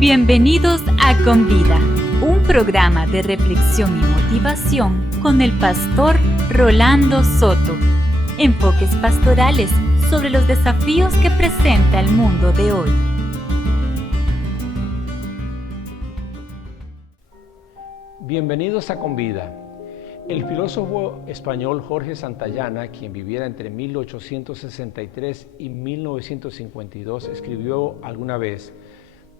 Bienvenidos a Con Vida, un programa de reflexión y motivación con el pastor Rolando Soto. Enfoques pastorales sobre los desafíos que presenta el mundo de hoy. Bienvenidos a Con Vida. El filósofo español Jorge Santayana, quien viviera entre 1863 y 1952, escribió alguna vez: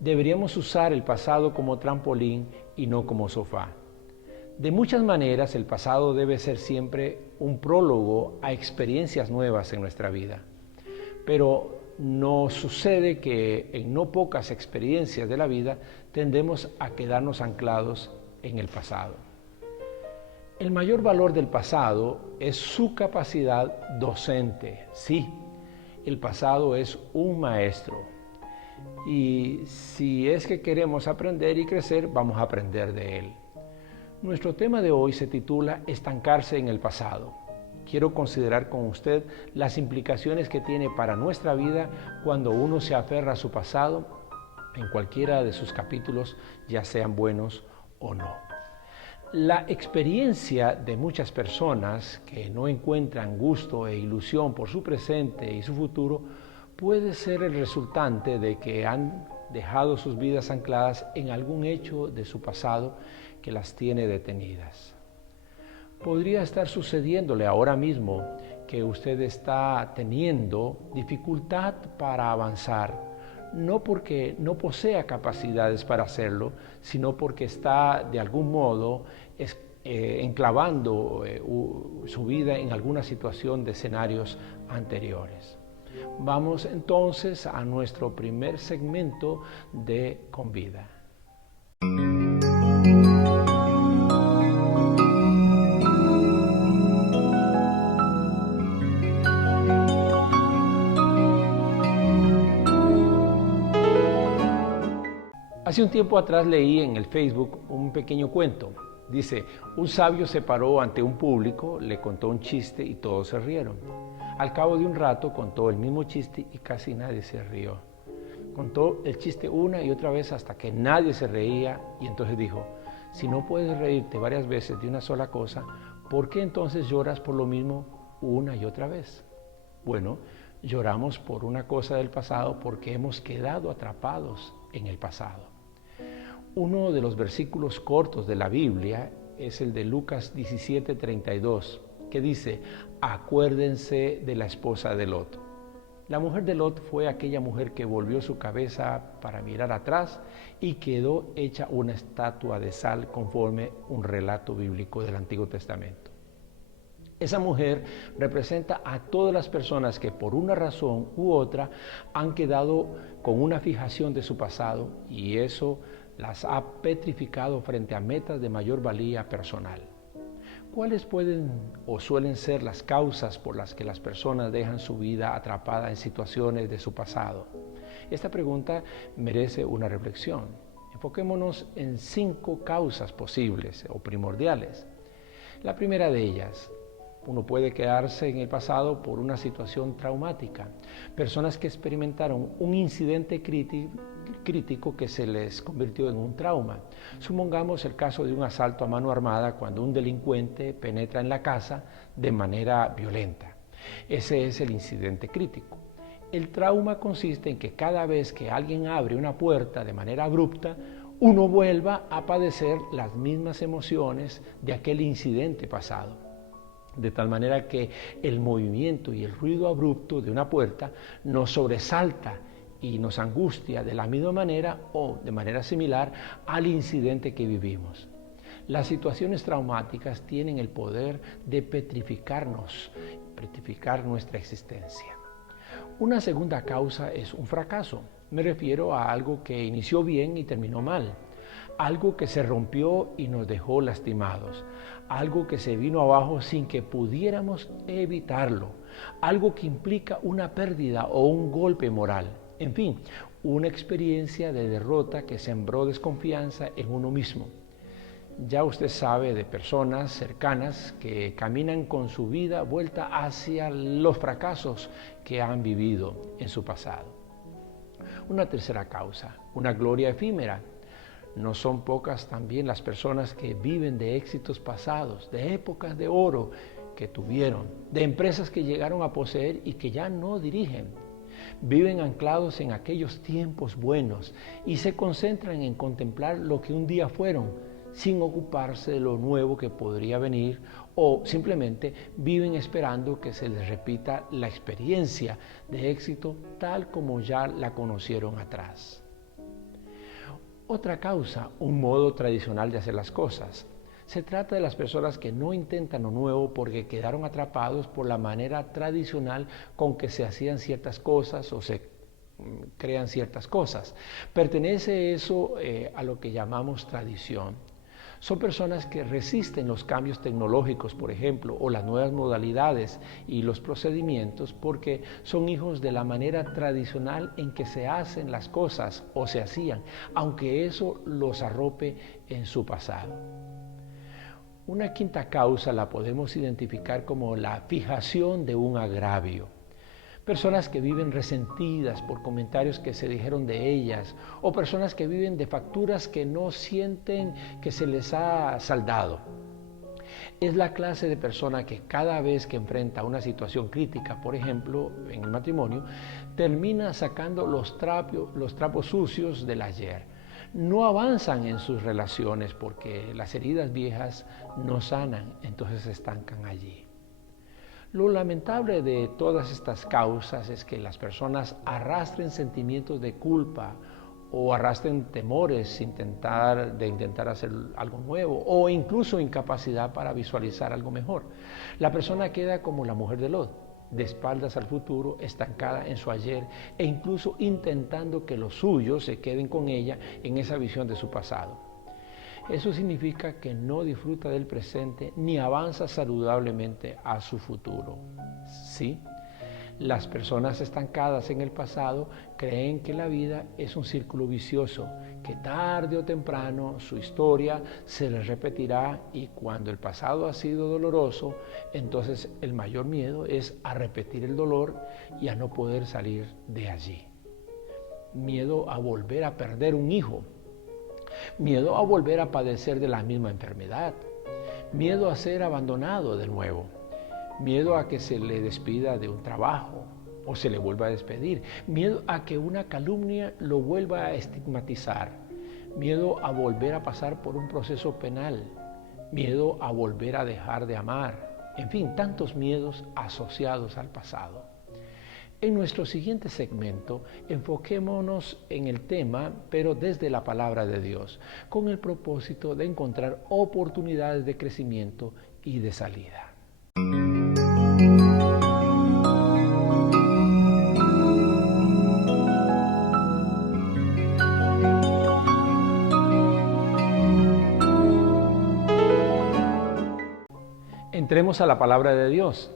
deberíamos usar el pasado como trampolín y no como sofá. De muchas maneras, el pasado debe ser siempre un prólogo a experiencias nuevas en nuestra vida. Pero nos sucede que en no pocas experiencias de la vida tendemos a quedarnos anclados en el pasado. El mayor valor del pasado es su capacidad docente. Sí, el pasado es un maestro. Y si es que queremos aprender y crecer, vamos a aprender de él. Nuestro tema de hoy se titula Estancarse en el pasado. Quiero considerar con usted las implicaciones que tiene para nuestra vida cuando uno se aferra a su pasado en cualquiera de sus capítulos, ya sean buenos o no. La experiencia de muchas personas que no encuentran gusto e ilusión por su presente y su futuro puede ser el resultante de que han dejado sus vidas ancladas en algún hecho de su pasado que las tiene detenidas. Podría estar sucediéndole ahora mismo que usted está teniendo dificultad para avanzar, no porque no posea capacidades para hacerlo, sino porque está de algún modo enclavando su vida en alguna situación de escenarios anteriores. Vamos entonces a nuestro primer segmento de Con Vida. Hace un tiempo atrás leí en el Facebook un pequeño cuento. Dice: un sabio se paró ante un público, le contó un chiste y todos se rieron. Al cabo de un rato contó el mismo chiste y casi nadie se rió. Contó el chiste una y otra vez hasta que nadie se reía y entonces dijo: si no puedes reírte varias veces de una sola cosa, ¿por qué entonces lloras por lo mismo una y otra vez? Bueno, lloramos por una cosa del pasado porque hemos quedado atrapados en el pasado. Uno de los versículos cortos de la Biblia es el de Lucas 17:32, que dice: acuérdense de la esposa de Lot. La mujer de Lot fue aquella mujer que volvió su cabeza para mirar atrás y quedó hecha una estatua de sal, conforme un relato bíblico del Antiguo Testamento. Esa mujer representa a todas las personas que por una razón u otra han quedado con una fijación de su pasado, y eso las ha petrificado frente a metas de mayor valía personal. ¿Cuáles pueden o suelen ser las causas por las que las personas dejan su vida atrapada en situaciones de su pasado? Esta pregunta merece una reflexión. Enfoquémonos en 5 causas posibles o primordiales. La primera de ellas: uno puede quedarse en el pasado por una situación traumática. Personas que experimentaron un incidente crítico que se les convirtió en un trauma. Supongamos el caso de un asalto a mano armada, cuando un delincuente penetra en la casa de manera violenta. Ese es el incidente crítico. El trauma consiste en que cada vez que alguien abre una puerta de manera abrupta, uno vuelva a padecer las mismas emociones de aquel incidente pasado. De tal manera que el movimiento y el ruido abrupto de una puerta nos sobresalta y nos angustia de la misma manera o de manera similar al incidente que vivimos. Las situaciones traumáticas tienen el poder de petrificar nuestra existencia. Una segunda causa es un fracaso. Me refiero a algo que inició bien y terminó mal. Algo que se rompió y nos dejó lastimados. Algo que se vino abajo sin que pudiéramos evitarlo. Algo que implica una pérdida o un golpe moral. En fin, una experiencia de derrota que sembró desconfianza en uno mismo. Ya usted sabe de personas cercanas que caminan con su vida vuelta hacia los fracasos que han vivido en su pasado. Una tercera causa, una gloria efímera. No son pocas también las personas que viven de éxitos pasados, de épocas de oro que tuvieron, de empresas que llegaron a poseer y que ya no dirigen. Viven anclados en aquellos tiempos buenos y se concentran en contemplar lo que un día fueron, sin ocuparse de lo nuevo que podría venir, o simplemente viven esperando que se les repita la experiencia de éxito tal como ya la conocieron atrás. Otra causa, un modo tradicional de hacer las cosas. Se trata de las personas que no intentan lo nuevo porque quedaron atrapados por la manera tradicional con que se hacían ciertas cosas o se crean ciertas cosas. Pertenece eso a lo que llamamos tradición. Son personas que resisten los cambios tecnológicos, por ejemplo, o las nuevas modalidades y los procedimientos porque son hijos de la manera tradicional en que se hacen las cosas o se hacían, aunque eso los arrope en su pasado. Una quinta causa la podemos identificar como la fijación de un agravio. Personas que viven resentidas por comentarios que se dijeron de ellas, o personas que viven de facturas que no sienten que se les ha saldado. Es la clase de persona que cada vez que enfrenta una situación crítica, por ejemplo, en el matrimonio, termina sacando los trapos sucios del ayer. No avanzan en sus relaciones porque las heridas viejas no sanan, entonces se estancan allí. Lo lamentable de todas estas causas es que las personas arrastren sentimientos de culpa o arrastren temores de intentar hacer algo nuevo o incluso incapacidad para visualizar algo mejor. La persona queda como la mujer de Lot, de espaldas al futuro, estancada en su ayer e incluso intentando que los suyos se queden con ella en esa visión de su pasado. Eso significa que no disfruta del presente ni avanza saludablemente a su futuro. Sí, las personas estancadas en el pasado creen que la vida es un círculo vicioso, que tarde o temprano su historia se les repetirá y cuando el pasado ha sido doloroso, entonces el mayor miedo es a repetir el dolor y a no poder salir de allí. Miedo a volver a perder un hijo. Miedo a volver a padecer de la misma enfermedad, miedo a ser abandonado de nuevo, miedo a que se le despida de un trabajo o se le vuelva a despedir, miedo a que una calumnia lo vuelva a estigmatizar, miedo a volver a pasar por un proceso penal, miedo a volver a dejar de amar, en fin, tantos miedos asociados al pasado. En nuestro siguiente segmento, enfoquémonos en el tema, pero desde la palabra de Dios, con el propósito de encontrar oportunidades de crecimiento y de salida. Entremos a la palabra de Dios.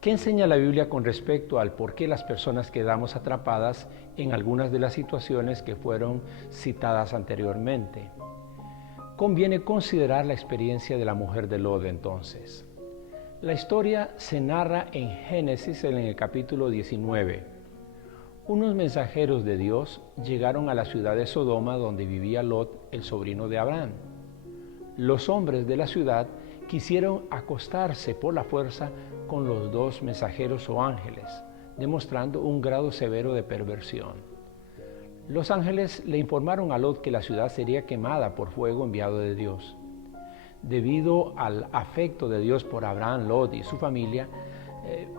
¿Qué enseña la Biblia con respecto al por qué las personas quedamos atrapadas en algunas de las situaciones que fueron citadas anteriormente? Conviene considerar la experiencia de la mujer de Lot entonces. La historia se narra en Génesis en el capítulo 19. Unos mensajeros de Dios llegaron a la ciudad de Sodoma donde vivía Lot, el sobrino de Abraham. Los hombres de la ciudad quisieron acostarse por la fuerza con los dos mensajeros o ángeles, demostrando un grado severo de perversión. Los ángeles le informaron a Lot que la ciudad sería quemada por fuego enviado de Dios. Debido al afecto de Dios por Abraham, Lot y su familia,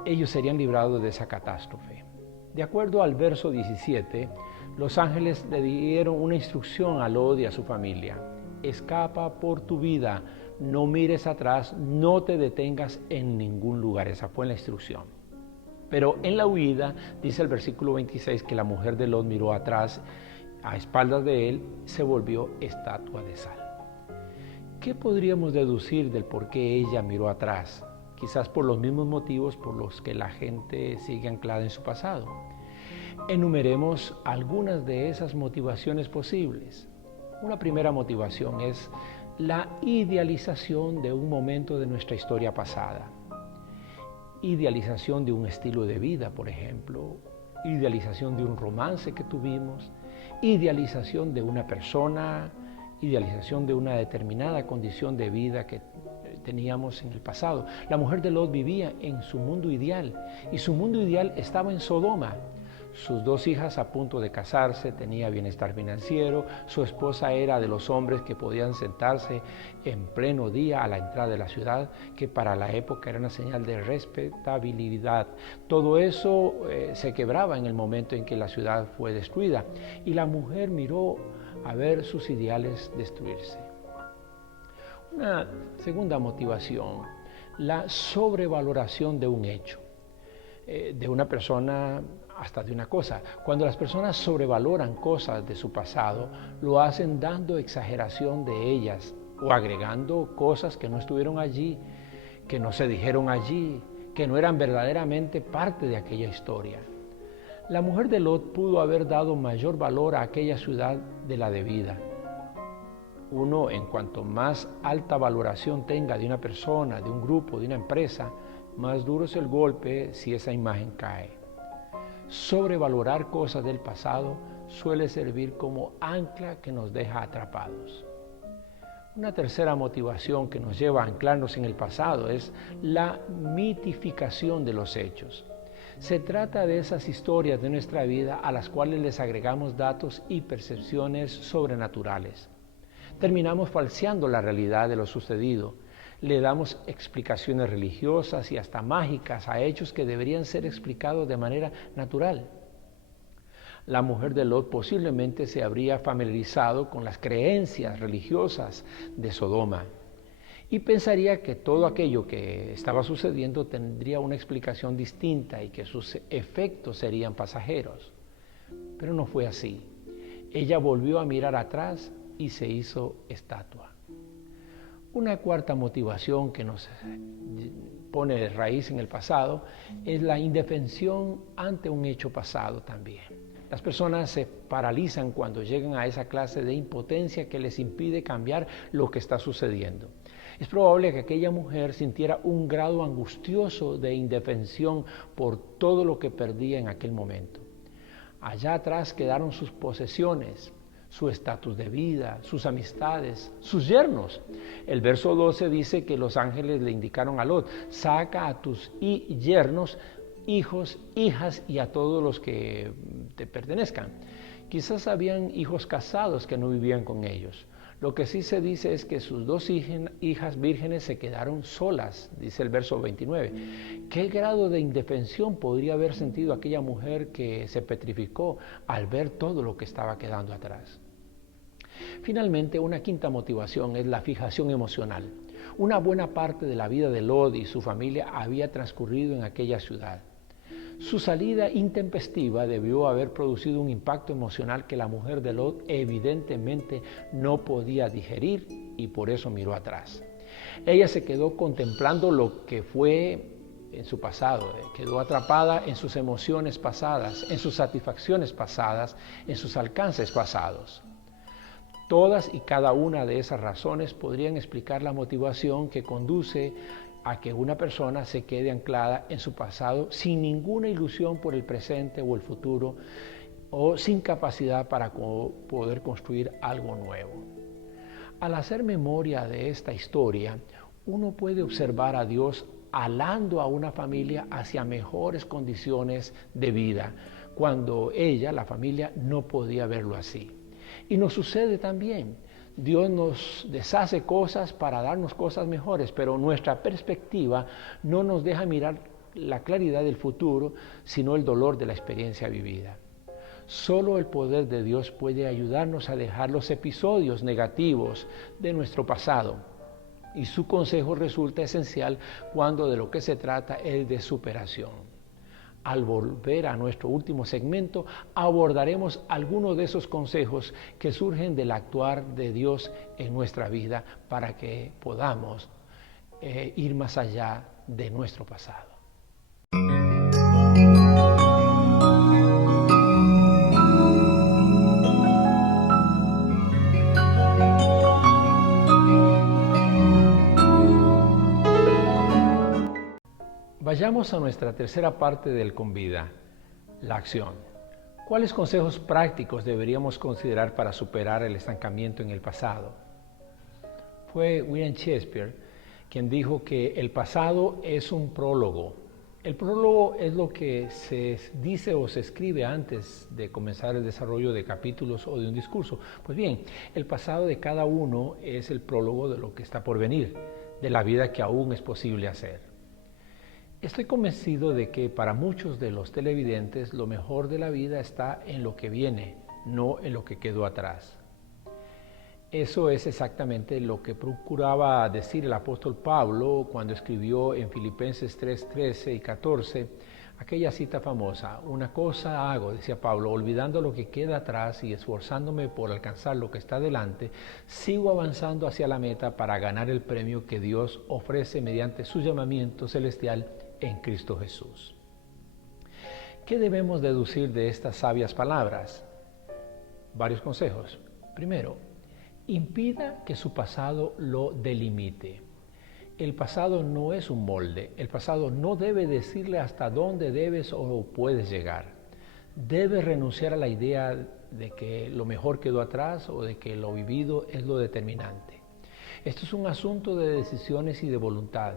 ellos serían librados de esa catástrofe. De acuerdo al verso 17, los ángeles le dieron una instrucción a Lot y a su familia: escapa por tu vida, no mires atrás, no te detengas en ningún lugar. Esa fue la instrucción. Pero en la huida, dice el versículo 26, que la mujer de Lot miró atrás, a espaldas de él, se volvió estatua de sal. ¿Qué podríamos deducir del por qué ella miró atrás? Quizás por los mismos motivos por los que la gente sigue anclada en su pasado. Enumeremos algunas de esas motivaciones posibles. Una primera motivación es la idealización de un momento de nuestra historia pasada. Idealización de un estilo de vida, por ejemplo, idealización de un romance que tuvimos, idealización de una persona, idealización de una determinada condición de vida que teníamos en el pasado. La mujer de Lot vivía en su mundo ideal y su mundo ideal estaba en Sodoma. Sus 2 hijas a punto de casarse, tenía bienestar financiero, su esposa era de los hombres que podían sentarse en pleno día a la entrada de la ciudad, que para la época era una señal de respetabilidad. Todo eso se quebraba en el momento en que la ciudad fue destruida y la mujer miró a ver sus ideales destruirse. Una segunda motivación, la sobrevaloración de un hecho, de una persona hasta de una cosa. Cuando las personas sobrevaloran cosas de su pasado, lo hacen dando exageración de ellas o agregando cosas que no estuvieron allí, que no se dijeron allí, que no eran verdaderamente parte de aquella historia. La mujer de Lot pudo haber dado mayor valor a aquella ciudad de la debida. Uno, en cuanto más alta valoración tenga de una persona, de un grupo, de una empresa, más duro es el golpe si esa imagen cae. Sobrevalorar cosas del pasado suele servir como ancla que nos deja atrapados. Una tercera motivación que nos lleva a anclarnos en el pasado es la mitificación de los hechos. Se trata de esas historias de nuestra vida a las cuales les agregamos datos y percepciones sobrenaturales. Terminamos falseando la realidad de lo sucedido. Le damos explicaciones religiosas y hasta mágicas a hechos que deberían ser explicados de manera natural. La mujer de Lot posiblemente se habría familiarizado con las creencias religiosas de Sodoma y pensaría que todo aquello que estaba sucediendo tendría una explicación distinta y que sus efectos serían pasajeros. Pero no fue así. Ella volvió a mirar atrás y se hizo estatua. Una cuarta motivación que nos pone raíz en el pasado es la indefensión ante un hecho pasado también. Las personas se paralizan cuando llegan a esa clase de impotencia que les impide cambiar lo que está sucediendo. Es probable que aquella mujer sintiera un grado angustioso de indefensión por todo lo que perdía en aquel momento. Allá atrás quedaron sus posesiones, su estatus de vida, sus amistades, sus yernos. El verso 12 dice que los ángeles le indicaron a Lot: saca a tus yernos, hijos, hijas y a todos los que te pertenezcan. Quizás habían hijos casados que no vivían con ellos. Lo que sí se dice es que sus 2 hijas vírgenes se quedaron solas, dice el verso 29. ¿Qué grado de indefensión podría haber sentido aquella mujer que se petrificó al ver todo lo que estaba quedando atrás? Finalmente, una quinta motivación es la fijación emocional. Una buena parte de la vida de Lot y su familia había transcurrido en aquella ciudad. Su salida intempestiva debió haber producido un impacto emocional que la mujer de Lot evidentemente no podía digerir y por eso miró atrás. Ella se quedó contemplando lo que fue en su pasado, quedó atrapada en sus emociones pasadas, en sus satisfacciones pasadas, en sus alcances pasados. Todas y cada una de esas razones podrían explicar la motivación que conduce a que una persona se quede anclada en su pasado sin ninguna ilusión por el presente o el futuro o sin capacidad para poder construir algo nuevo. Al hacer memoria de esta historia, uno puede observar a Dios alando a una familia hacia mejores condiciones de vida, cuando ella, la familia, no podía verlo así. Y nos sucede también. Dios nos deshace cosas para darnos cosas mejores, pero nuestra perspectiva no nos deja mirar la claridad del futuro, sino el dolor de la experiencia vivida. Solo el poder de Dios puede ayudarnos a dejar los episodios negativos de nuestro pasado, y su consejo resulta esencial cuando de lo que se trata es de superación. Al volver a nuestro último segmento, abordaremos algunos de esos consejos que surgen del actuar de Dios en nuestra vida para que podamos ir más allá de nuestro pasado. Vayamos a nuestra tercera parte del Con Vida, la acción. ¿Cuáles consejos prácticos deberíamos considerar para superar el estancamiento en el pasado? Fue William Shakespeare quien dijo que el pasado es un prólogo. El prólogo es lo que se dice o se escribe antes de comenzar el desarrollo de capítulos o de un discurso. Pues bien, el pasado de cada uno es el prólogo de lo que está por venir, de la vida que aún es posible hacer. Estoy convencido de que para muchos de los televidentes lo mejor de la vida está en lo que viene, no en lo que quedó atrás. Eso es exactamente lo que procuraba decir el apóstol Pablo cuando escribió en Filipenses 3:13 y 14 aquella cita famosa: una cosa hago, decía Pablo, olvidando lo que queda atrás y esforzándome por alcanzar lo que está delante, sigo avanzando hacia la meta para ganar el premio que Dios ofrece mediante su llamamiento celestial en Cristo Jesús. ¿Qué debemos deducir de estas sabias palabras? Varios consejos. Primero, impida que su pasado lo delimite. El pasado no es un molde. El pasado no debe decirle hasta dónde debes o puedes llegar. Debes renunciar a la idea de que lo mejor quedó atrás o de que lo vivido es lo determinante. Esto es un asunto de decisiones y de voluntad.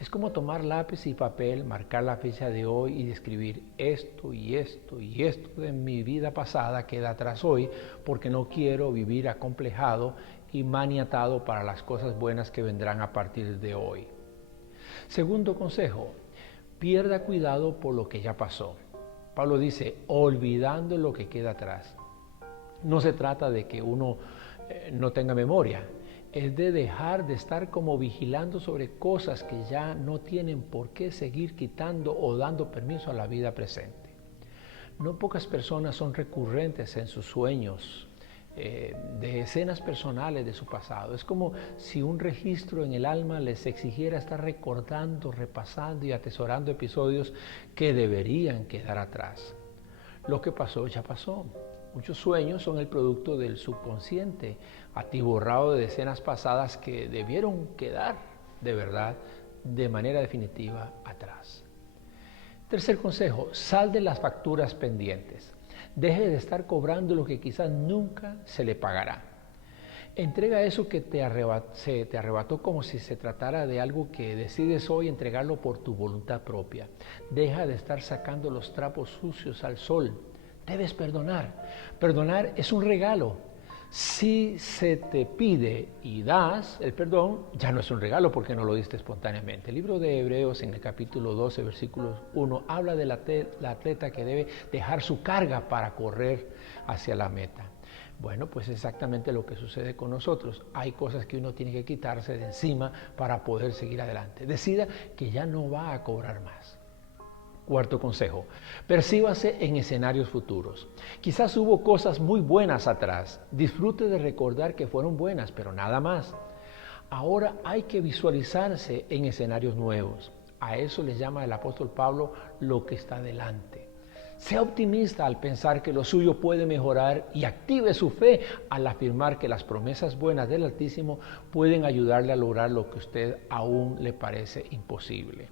Es como tomar lápiz y papel, marcar la fecha de hoy y escribir esto y esto y esto de mi vida pasada queda atrás hoy porque no quiero vivir acomplejado y maniatado para las cosas buenas que vendrán a partir de hoy. Segundo consejo, pierda cuidado por lo que ya pasó. Pablo dice, olvidando lo que queda atrás. No se trata de que uno no tenga memoria. Es de dejar de estar como vigilando sobre cosas que ya no tienen por qué seguir quitando o dando permiso a la vida presente. No pocas personas son recurrentes en sus sueños de escenas personales de su pasado. Es como si un registro en el alma les exigiera estar recordando, repasando y atesorando episodios que deberían quedar atrás. Lo que pasó ya pasó. Muchos sueños son el producto del subconsciente, atiborrado de escenas pasadas que debieron quedar, de verdad, de manera definitiva, atrás. Tercer consejo, sal de las facturas pendientes. Deje de estar cobrando lo que quizás nunca se le pagará. Entrega eso que se te arrebató como si se tratara de algo que decides hoy entregarlo por tu voluntad propia. Deja de estar sacando los trapos sucios al sol. Debes perdonar. Perdonar es un regalo. Si se te pide y das el perdón, ya no es un regalo porque no lo diste espontáneamente. El libro de Hebreos en el capítulo 12, versículo 1, habla del atleta que debe dejar su carga para correr hacia la meta. Bueno, pues exactamente lo que sucede con nosotros. Hay cosas que uno tiene que quitarse de encima para poder seguir adelante. Decida que ya no va a cobrar más. Cuarto consejo, percíbase en escenarios futuros. Quizás hubo cosas muy buenas atrás. Disfrute de recordar que fueron buenas, pero nada más. Ahora hay que visualizarse en escenarios nuevos. A eso le llama el apóstol Pablo lo que está delante. Sea optimista al pensar que lo suyo puede mejorar y active su fe al afirmar que las promesas buenas del Altísimo pueden ayudarle a lograr lo que a usted aún le parece imposible.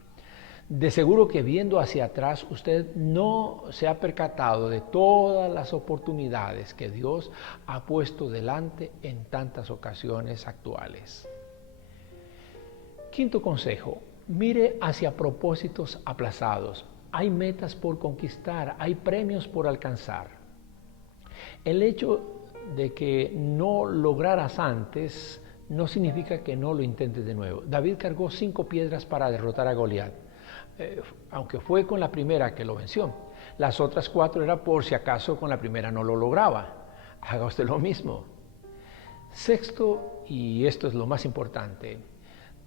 De seguro que viendo hacia atrás usted no se ha percatado de todas las oportunidades que Dios ha puesto delante en tantas ocasiones actuales. Quinto consejo, mire hacia propósitos aplazados. Hay metas por conquistar, hay premios por alcanzar. El hecho de que no lograras antes no significa que no lo intentes de nuevo. David cargó 5 piedras para derrotar a Goliat. Aunque fue con la primera que lo venció. Las otras 4 era por si acaso con la primera no lo lograba. Haga usted lo mismo. Sexto, y esto es lo más importante,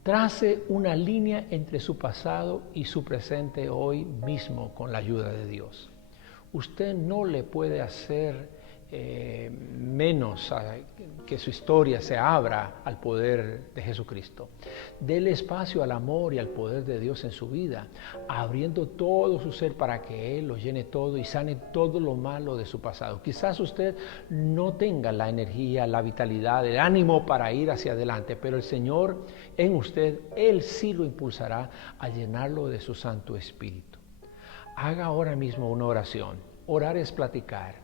trace una línea entre su pasado y su presente hoy mismo con la ayuda de Dios. Usted no le puede hacer menos que su historia se abra al poder de Jesucristo. Dele espacio al amor y al poder de Dios en su vida, abriendo todo su ser para que Él lo llene todo y sane todo lo malo de su pasado. Quizás usted no tenga la energía, la vitalidad, el ánimo para ir hacia adelante, pero el Señor en usted, Él sí lo impulsará a llenarlo de su Santo Espíritu. haga ahora mismo una oración. Orar es platicar.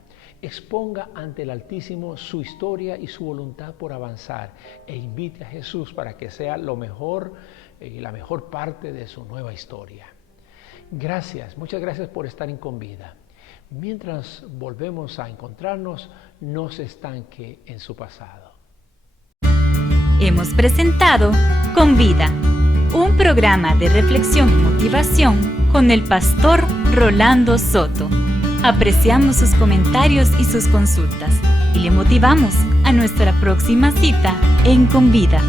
Exponga ante el Altísimo su historia y su voluntad por avanzar e invite a Jesús para que sea lo mejor y la mejor parte de su nueva historia. Gracias, muchas gracias por estar en Con Vida. Mientras volvemos a encontrarnos, no se estanque en su pasado. Hemos presentado Con Vida, un programa de reflexión y motivación con el pastor Rolando Soto. Apreciamos sus comentarios y sus consultas y le motivamos a nuestra próxima cita en Con Vida.